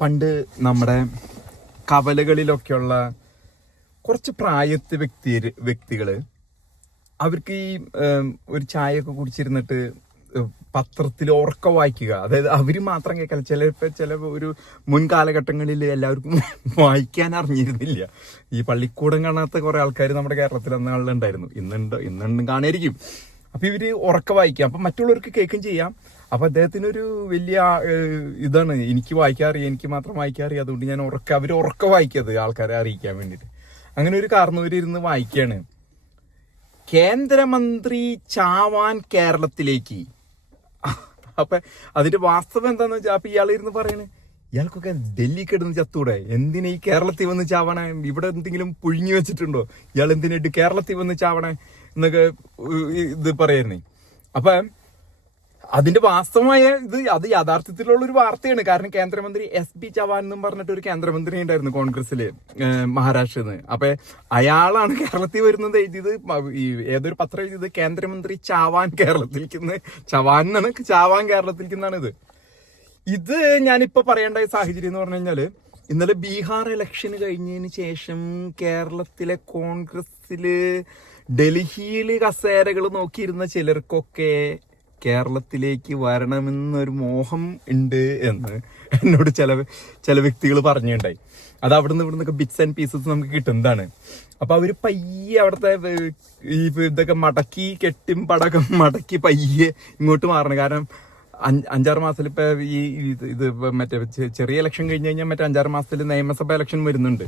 പണ്ട് നമ്മുടെ കവലകളിലൊക്കെയുള്ള കുറച്ച് പ്രായത്തെ വ്യക്തികള് അവർക്ക് ഈ ഒരു ചായയൊക്കെ കുടിച്ചിരുന്നിട്ട് പത്രത്തിൽ ഉറക്ക വായിക്കുക, അതായത് അവര് മാത്രം കേൾക്കാൻ ചില ഒരു മുൻകാലഘട്ടങ്ങളിൽ എല്ലാവർക്കും വായിക്കാൻ അറിഞ്ഞിരുന്നില്ല. ഈ പള്ളിക്കൂടം കാണാത്ത കുറെ ആൾക്കാർ നമ്മുടെ കേരളത്തിൽ അന്ന് ഉണ്ടായിരുന്നു, ഇന്നുണ്ടും കാണായിരിക്കും. അപ്പൊ ഇവര് ഉറക്ക വായിക്കുക, അപ്പൊ മറ്റുള്ളവർക്ക് കേൾക്കും ചെയ്യാം. അപ്പൊ അദ്ദേഹത്തിനൊരു വലിയ ഇതാണ്, എനിക്ക് വായിക്കാൻ അറിയാം, എനിക്ക് മാത്രം വായിക്കാൻ അറിയാം, അതുകൊണ്ട് ഞാൻ അവര് ഉറക്ക വായിക്കത് ആൾക്കാരെ അറിയിക്കാൻ വേണ്ടിട്ട്. അങ്ങനെ ഒരു കാരണവരിരുന്ന് വായിക്കാണ്, കേന്ദ്രമന്ത്രി ചാവാൻ കേരളത്തിലേക്ക്. അപ്പൊ അതിന്റെ വാസ്തവം എന്താന്ന് വെച്ചാൽ, അപ്പൊ ഇയാളിരുന്ന് പറയണേ, ഇയാൾക്കൊക്കെ ഡൽഹി കിടന്ന് ചത്തൂടെ, എന്തിനാ ഈ കേരളത്തിൽ വന്ന് ചാവണേ, ഇവിടെ എന്തെങ്കിലും പുഴുങ്ങി വെച്ചിട്ടുണ്ടോ, ഇയാൾ എന്തിനായിട്ട് കേരളത്തിൽ വന്ന് ചാവണേ എന്നൊക്കെ ഇത് പറയായിരുന്നേ. അപ്പൊ അതിന്റെ വാസ്തവമായ അത് യാഥാർത്ഥ്യത്തിലുള്ള ഒരു വാർത്തയാണ്. കാരണം കേന്ദ്രമന്ത്രി SP ചവാൻ എന്നും പറഞ്ഞിട്ട് ഒരു കേന്ദ്രമന്ത്രി ഉണ്ടായിരുന്നു കോൺഗ്രസില്, മഹാരാഷ്ട്രയിൽ നിന്ന്. അപ്പൊ അയാളാണ് കേരളത്തിൽ വരുന്നത് എഴുതിയത്, ഏതൊരു പത്രം എഴുതിയത്, കേന്ദ്രമന്ത്രി ചാവാൻ കേരളത്തിലേക്കുന്ന്, ചാവാൻ കേരളത്തിലേക്കുന്നാണ് ഇത് ഞാനിപ്പോ പറയേണ്ട സാഹചര്യം എന്ന് പറഞ്ഞു കഴിഞ്ഞാല്, ഇന്നലെ ബീഹാർ ഇലക്ഷൻ കഴിഞ്ഞതിന് ശേഷം കേരളത്തിലെ കോൺഗ്രസില് ഡൽഹിയില് കസേരകൾ നോക്കിയിരുന്ന ചിലർക്കൊക്കെ കേരളത്തിലേക്ക് വരണമെന്നൊരു മോഹം ഉണ്ട് എന്ന് എന്നോട് ചില വ്യക്തികൾ പറഞ്ഞുണ്ടായി. അത് അവിടുന്ന് ഇവിടുന്നൊക്കെ ബിറ്റ്സ് ആൻഡ് പീസസ് നമുക്ക് കിട്ടുന്നതാണ്. അപ്പൊ അവര് പയ്യെ അവിടുത്തെ ഈ ഇതൊക്കെ മടക്കി കെട്ടും പടക്കം മടക്കി പയ്യെ ഇങ്ങോട്ട് മാറണം. കാരണം 5-6 മാസത്തിൽ ഇപ്പൊ ഇത് മറ്റേ ചെറിയ ഇലക്ഷൻ കഴിഞ്ഞ് കഴിഞ്ഞാൽ മറ്റേ 5-6 മാസത്തിൽ നിയമസഭ ഇലക്ഷൻ വരുന്നുണ്ട്.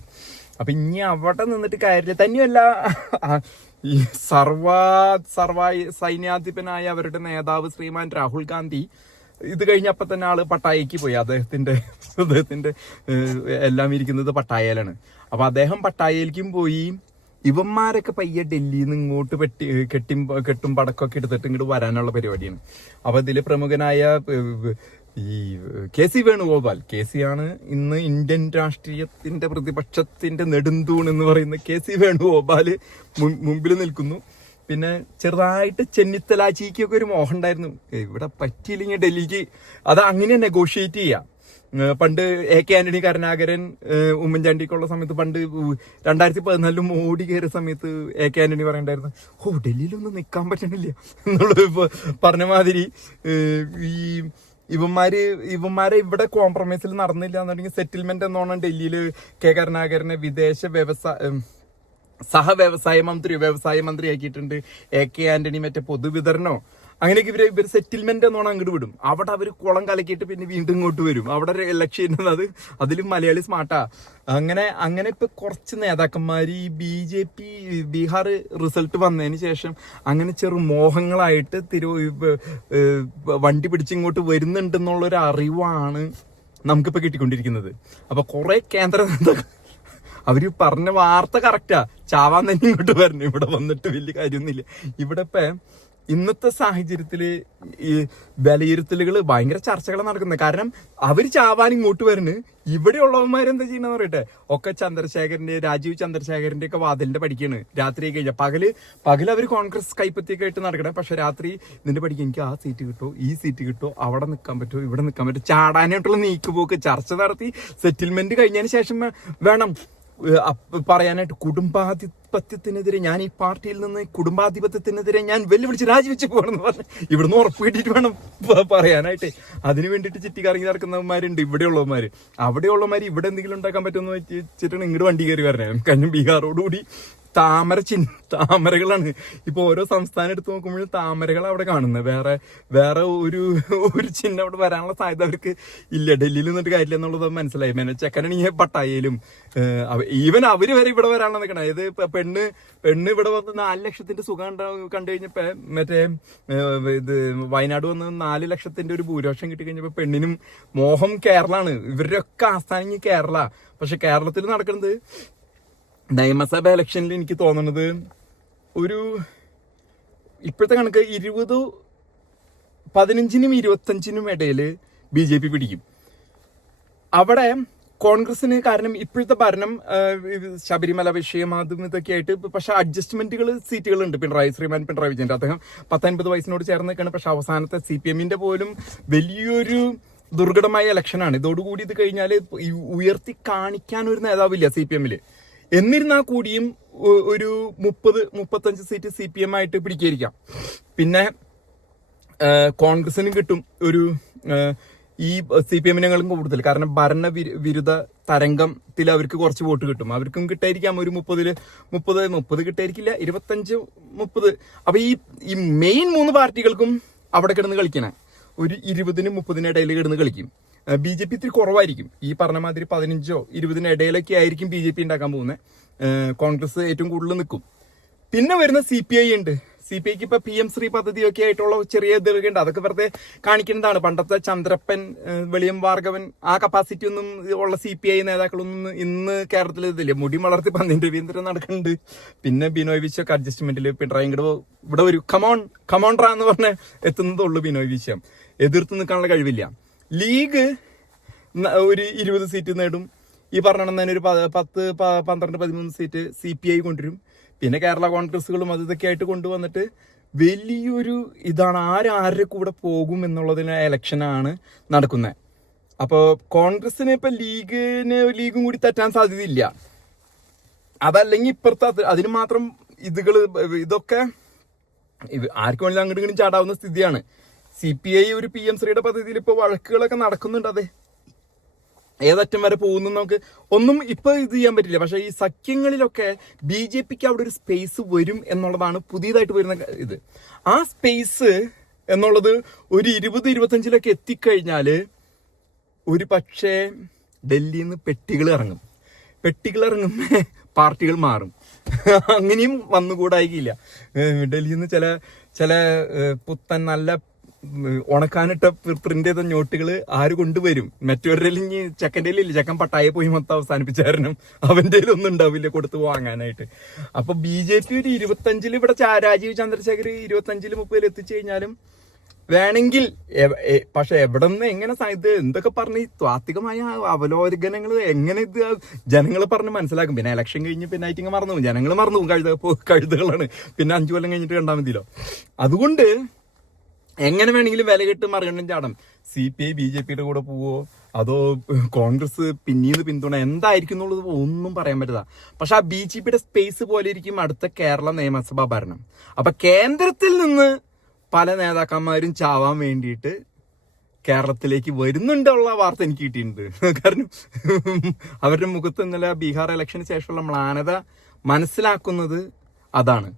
അപ്പൊ ഇനി അവിടെ നിന്നിട്ട് കാര്യമില്ല. തന്നെയല്ല, ഈ സൈന്യാധിപനായ അവരുടെ നേതാവ് ശ്രീമാൻ രാഹുൽ ഗാന്ധി ഇത് കഴിഞ്ഞപ്പോ തന്നെ ആള് പട്ടായക്ക് പോയി. അദ്ദേഹത്തിന്റെ എല്ലാം ഇരിക്കുന്നത് പട്ടായയിലാണ്. അപ്പൊ അദ്ദേഹം പട്ടായയിലേക്കും പോയി. ഇവന്മാരൊക്കെ പയ്യെ ഡൽഹിയിൽ നിന്ന് ഇങ്ങോട്ട് കെട്ടും പടക്കമൊക്കെ എടുത്തിട്ട് ഇങ്ങോട്ട് വരാനുള്ള പരിപാടിയാണ്. അപ്പൊ ഇതില് പ്രമുഖനായ ഈ KC വേണുഗോപാൽ, ആണ് ഇന്ന് ഇന്ത്യൻ രാഷ്ട്രീയത്തിന്റെ പ്രതിപക്ഷത്തിന്റെ നെടുന്തൂൺ എന്ന് പറയുന്ന KC വേണുഗോപാല് മുമ്പിൽ നിൽക്കുന്നു. പിന്നെ ചെറുതായിട്ട് ചെന്നിത്തലാച്ചിക്കൊക്കെ ഒരു മോഹം ഉണ്ടായിരുന്നു, ഇവിടെ പറ്റിയില്ലെങ്കിൽ ഡൽഹിക്ക് അത് അങ്ങനെ നെഗോഷിയേറ്റ് ചെയ്യാം. പണ്ട് AK ആന്റണി, കരുണാകരൻ, ഉമ്മൻചാണ്ടിക്കുള്ള സമയത്ത്, പണ്ട് 2014 മോഡി കയറിയ സമയത്ത് AK ആന്റണി പറയണ്ടായിരുന്നു, ഡൽഹിയിലൊന്നും നിൽക്കാൻ പറ്റണില്ല എന്നുള്ളത്. ഇപ്പൊ പറഞ്ഞ മാതിരി ഇവന്മാരെ ഇവിടെ കോംപ്രമൈസിൽ നടന്നില്ല എന്നുണ്ടെങ്കിൽ സെറ്റിൽമെന്റ് എന്നോണം ഡൽഹിയിൽ കരുണാകരനെ വ്യവസായ മന്ത്രി ആക്കിയിട്ടുണ്ട്. AK ആന്റണി മറ്റേ പൊതുവിതരണോ അങ്ങനെയൊക്കെ ഇവര് സെറ്റിൽമെന്റ് എന്നോണം അങ്ങോട്ട് വിടും. അവിടെ അവര് കുളം കലക്കിയിട്ട് പിന്നെ വീണ്ടും ഇങ്ങോട്ട് വരും. അവിടെ ലക്ഷ്യം അതിലും മലയാളി സ്മാർട്ടാ. അങ്ങനെ ഇപ്പൊ കുറച്ച് നേതാക്കന്മാര് ഈ BJP ബീഹാർ റിസൾട്ട് വന്നതിന് ശേഷം അങ്ങനെ ചെറു മോഹങ്ങളായിട്ട് വണ്ടി പിടിച്ചിങ്ങോട്ട് വരുന്നുണ്ടെന്നുള്ളൊരു അറിവാണ് നമുക്കിപ്പോ കിട്ടിക്കൊണ്ടിരിക്കുന്നത്. അപ്പൊ കുറെ കേന്ദ്ര നേതാക്കൾ അവര് പറഞ്ഞ വാർത്ത കറക്റ്റാ, ചാവാൻ തന്നെ ഇങ്ങോട്ട് വരണം, ഇവിടെ വന്നിട്ട് വലിയ കാര്യമൊന്നുമില്ല. ഇവിടെ ഇപ്പൊ ഇന്നത്തെ സാഹചര്യത്തില് ഈ വിലയിരുത്തലുകൾ ഭയങ്കര ചർച്ചകൾ നടക്കുന്നത്. കാരണം അവര് ചാവാൻ ഇങ്ങോട്ട് വരുന്നു, ഇവിടെയുള്ളവന്മാരെന്താ ചെയ്യണമെന്ന് പറയട്ടെ, ഒക്കെ രാജീവ് ചന്ദ്രശേഖരന്റെ ഒക്കെ വാതിലിന്റെ പഠിക്കാണ്. രാത്രി കഴിഞ്ഞാൽ പകല് അവര് കോൺഗ്രസ് കൈപ്പത്തിയൊക്കെ ആയിട്ട് നടക്കണേ, പക്ഷെ രാത്രി ഇതിന്റെ പഠിക്കാൻ എനിക്ക് ആ സീറ്റ് കിട്ടോ, ഈ സീറ്റ് കിട്ടോ, അവിടെ നിൽക്കാൻ പറ്റുമോ, ഇവിടെ നിൽക്കാൻ പറ്റുമോ, ചാടാനായിട്ടുള്ള നീക്കുപോക്ക് ചർച്ച നടത്തി സെറ്റിൽമെന്റ് കഴിഞ്ഞതിന് ശേഷം വേണം പറയാനായിട്ട്. കുടുംബാധിപത്യത്തിനെതിരെ ഞാൻ ഈ പാർട്ടിയിൽ നിന്ന് കുടുംബാധിപത്യത്തിനെതിരെ ഞാൻ വെല്ലുവിളിച്ച് രാജിവെച്ച് പോകണമെന്ന് പറഞ്ഞു ഇവിടുന്ന് ഉറപ്പ് കിട്ടിയിട്ട് വേണം പറയാനായിട്ട്. അതിന് വേണ്ടിയിട്ട് ചുറ്റിക്കറങ്ങി നടക്കുന്നവന്മാരുണ്ട് ഇവിടെയുള്ളവന്മാര്. അവിടെയുള്ളവന്മാര് ഇവിടെ എന്തെങ്കിലും ഉണ്ടാക്കാൻ പറ്റുമെന്ന് വെച്ചിട്ടാണ് ഇങ്ങോട്ട് വണ്ടി കയറി വരണേ. കാരണം ബീഹാറോടുകൂടി താമരകളാണ്. ഇപ്പൊ ഓരോ സംസ്ഥാനം എടുത്ത് നോക്കുമ്പോഴും താമരകൾ അവിടെ കാണുന്നത്. വേറെ ഒരു ചിഹ്നം അവിടെ വരാനുള്ള സാധ്യത അവർക്ക് ഇല്ല. ഡൽഹിയിൽ നിന്നിട്ട് കാര്യമില്ല എന്നുള്ളത് മനസ്സിലായി. ചെക്കനാണെങ്കിൽ പട്ടായയിലും ഈവൻ അവര് വരെ ഇവിടെ വരാനുള്ള നിൽക്കണം. അതായത് പെണ്ണ് ഇവിടെ വന്ന് 4 ലക്ഷത്തിന്റെ സുഖം കണ്ടു കഴിഞ്ഞപ്പോ മറ്റേ വയനാട് വന്ന് 4 ലക്ഷത്തിന്റെ ഒരു ഭൂരിപക്ഷം കിട്ടി കഴിഞ്ഞപ്പോ പെണ്ണിനും മോഹം കേരളാണ്. ഇവരുടെ ഒക്കെ ആസ്ഥാനം കേരള. പക്ഷെ കേരളത്തിൽ നടക്കുന്നത് നിയമസഭ ഇലക്ഷനിൽ എനിക്ക് തോന്നുന്നത് ഒരു ഇപ്പോഴത്തെ കണക്ക് 15-നും 25-നും ഇടയില് BJP പിടിക്കും. അവിടെ കോൺഗ്രസിന്, കാരണം ഇപ്പോഴത്തെ ഭരണം ശബരിമല വിഷയം അതും ഇതൊക്കെ ആയിട്ട്, പക്ഷെ അഡ്ജസ്റ്റ്മെന്റുകൾ സീറ്റുകളുണ്ട്. ശ്രീമാൻ പിണറായി വിജയന്റെ അദ്ദേഹം 19 വയസ്സിനോട് ചേർന്ന് നിൽക്കുകയാണ്. പക്ഷെ അവസാനത്തെ CPM പോലും വലിയൊരു ദുർഘടമായ ഇലക്ഷനാണ്. ഇതോടുകൂടി ഇത് കഴിഞ്ഞാൽ ഉയർത്തി കാണിക്കാൻ ഒരു നേതാവില്ല CPM-ല്. എന്നിരുന്നാൽ കൂടിയും ഒരു 30-35 സീറ്റ് CPM ആയിട്ട് പിടിക്കായിരിക്കാം. പിന്നെ കോൺഗ്രസിനും കിട്ടും ഒരു ഈ CPM-നേക്കാളും കൂടുതൽ. കാരണം ഭരണവിരുദ്ധ തരംഗത്തിൽ അവർക്ക് കുറച്ച് വോട്ട് കിട്ടും. അവർക്കും കിട്ടായിരിക്കാം ഒരു 30 കിട്ടായിരിക്കില്ല, 25-30. അപ്പൊ ഈ മെയിൻ 3 പാർട്ടികൾക്കും അവിടെ കിടന്ന് കളിക്കണേ ഒരു 20-30 ഇടയിൽ കിടന്ന് കളിക്കും. BJP ഇത്തിരി കുറവായിരിക്കും. ഈ പറഞ്ഞ മാതിരി 15-20 ഇടയിലൊക്കെ ആയിരിക്കും BJP ഉണ്ടാക്കാൻ പോകുന്നത്. കോൺഗ്രസ് ഏറ്റവും കൂടുതൽ നിൽക്കും. പിന്നെ വരുന്ന CPI ഉണ്ട്. CPIക്ക് ഇപ്പൊ PM ശ്രീ പദ്ധതിയൊക്കെ ആയിട്ടുള്ള ചെറിയ ഇതൊക്കെ ഉണ്ട്. അതൊക്കെ വെറുതെ കാണിക്കുന്നതാണ്. പണ്ടത്തെ ചന്ദ്രപ്പൻ, വെളിയം ഭാർഗവൻ ആ കപ്പാസിറ്റി ഒന്നും ഉള്ള CPI നേതാക്കളൊന്നും ഇന്ന് കേരളത്തിൽ ഇതില്ല. മുടി വളർത്തി പന്ന്യൻ രവീന്ദ്രൻ നടക്കുന്നുണ്ട്. പിന്നെ ബിനോയ് വിശ്വക്ക് അഡ്ജസ്റ്റ്മെന്റിൽ പിണറായി ഇവിടെ ഒരു കമോൺ റാ എന്ന് പറഞ്ഞ് എത്തുന്നതേ ഉള്ളൂ ബിനോയ് വിശ്വം. എതിർത്ത് നിൽക്കാനുള്ള കഴിവില്ല. ലീഗ് ഒരു 20 സീറ്റ് നേടും. ഈ പറഞ്ഞ തന്നെ ഒരു 10-12-13 സീറ്റ് CPI കൊണ്ടുവരും. പിന്നെ കേരള കോൺഗ്രസുകളും അത് ഇതൊക്കെ ആയിട്ട് കൊണ്ടുവന്നിട്ട് വലിയൊരു ഇതാണ്. ആരുടെ കൂടെ പോകും എന്നുള്ളതിന് ഇലക്ഷനാണ് നടക്കുന്നത്. അപ്പോൾ കോൺഗ്രസിന് ഇപ്പൊ ലീഗും കൂടി തെറ്റാൻ സാധ്യതയില്ല. അതല്ലെങ്കിൽ ഇപ്പുറത്തെ അതിന് മാത്രം ഇതൊക്കെ ആർക്കും വേണമെങ്കിലും അങ്ങോട്ടും ഇങ്ങോട്ടും ചാടാവുന്ന സ്ഥിതിയാണ്. CPI ഒരു PM ശ്രീയുടെ പദ്ധതിയിൽ ഇപ്പൊ വഴക്കുകളൊക്കെ നടക്കുന്നുണ്ട്. അതെ, ഏതറ്റം വരെ പോകുന്നു നമുക്ക് ഒന്നും ഇപ്പൊ ഇത് ചെയ്യാൻ പറ്റില്ല. പക്ഷെ ഈ സഖ്യങ്ങളിലൊക്കെ BJPക്ക് അവിടെ ഒരു സ്പേസ് വരും എന്നുള്ളതാണ് പുതിയതായിട്ട് വരുന്ന ഇത്. ആ സ്പേസ് എന്നുള്ളത് ഒരു 20-25 എത്തിക്കഴിഞ്ഞാല് ഒരു പക്ഷേ ഡൽഹിയിൽ നിന്ന് പെട്ടികൾ ഇറങ്ങും. പാർട്ടികൾ മാറും. അങ്ങനെയും വന്നുകൂടായില്ല. ഡൽഹിയിൽ നിന്ന് ചില പുത്തൻ നല്ല ഉണക്കാനിട്ട പ്രിന്റ് ചെയ്ത നോട്ടുകൾ ആര് കൊണ്ടുവരും? മറ്റൊരു ചെക്കൻ്റെ ഇല്ല, ചെക്കൻ പട്ടായ പോയി മൊത്തം അവസാനിപ്പിച്ചായിരുന്നു. അവന്റെ ഒന്നും ഉണ്ടാവില്ല കൊടുത്തു വാങ്ങാനായിട്ട്. അപ്പൊ BJP ഒരു 25 ഇവിടെ രാജീവ് ചന്ദ്രശേഖർ 25-30 എത്തിച്ചു കഴിഞ്ഞാലും വേണമെങ്കിൽ, പക്ഷെ എവിടെ നിന്ന് എങ്ങനെ ഇത് എന്തൊക്കെ പറഞ്ഞ് താത്വികമായ അവലോകനങ്ങൾ എങ്ങനെ ഇത് ജനങ്ങൾ പറഞ്ഞ് മനസ്സിലാക്കും. പിന്നെ ഇലക്ഷൻ കഴിഞ്ഞ് പിന്നെ ആയിട്ട് മറന്നു പോകും. ജനങ്ങൾ മറന്നു പോകും. കഴുതകളാണ്. പിന്നെ 5 കൊല്ലം കഴിഞ്ഞിട്ട് കണ്ടാൽ മതിയല്ലോ. അതുകൊണ്ട് എങ്ങനെ വേണമെങ്കിലും വില കെട്ട് മറികണ്ണം ചാടം. CPI BJPയുടെ കൂടെ പോവോ അതോ കോൺഗ്രസ് പിന്നീട് പിന്തുണ എന്തായിരിക്കും എന്നുള്ളത് ഒന്നും പറയാൻ പറ്റില്ല. പക്ഷെ ആ BJPയുടെ സ്പേസ് പോലെ ഇരിക്കും അടുത്ത കേരള നിയമസഭാ ഭരണം. അപ്പൊ കേന്ദ്രത്തിൽ നിന്ന് പല നേതാക്കന്മാരും ചാവാൻ വേണ്ടിയിട്ട് കേരളത്തിലേക്ക് വരുന്നുണ്ടുള്ള വാർത്ത എനിക്ക് കിട്ടിയിട്ടുണ്ട്. കാരണം അവരുടെ മുഖത്ത് ഇന്നലെ ബീഹാർ ഇലക്ഷന് ശേഷമുള്ള മ്ലാനത മനസ്സിലാക്കുന്നത് അതാണ്.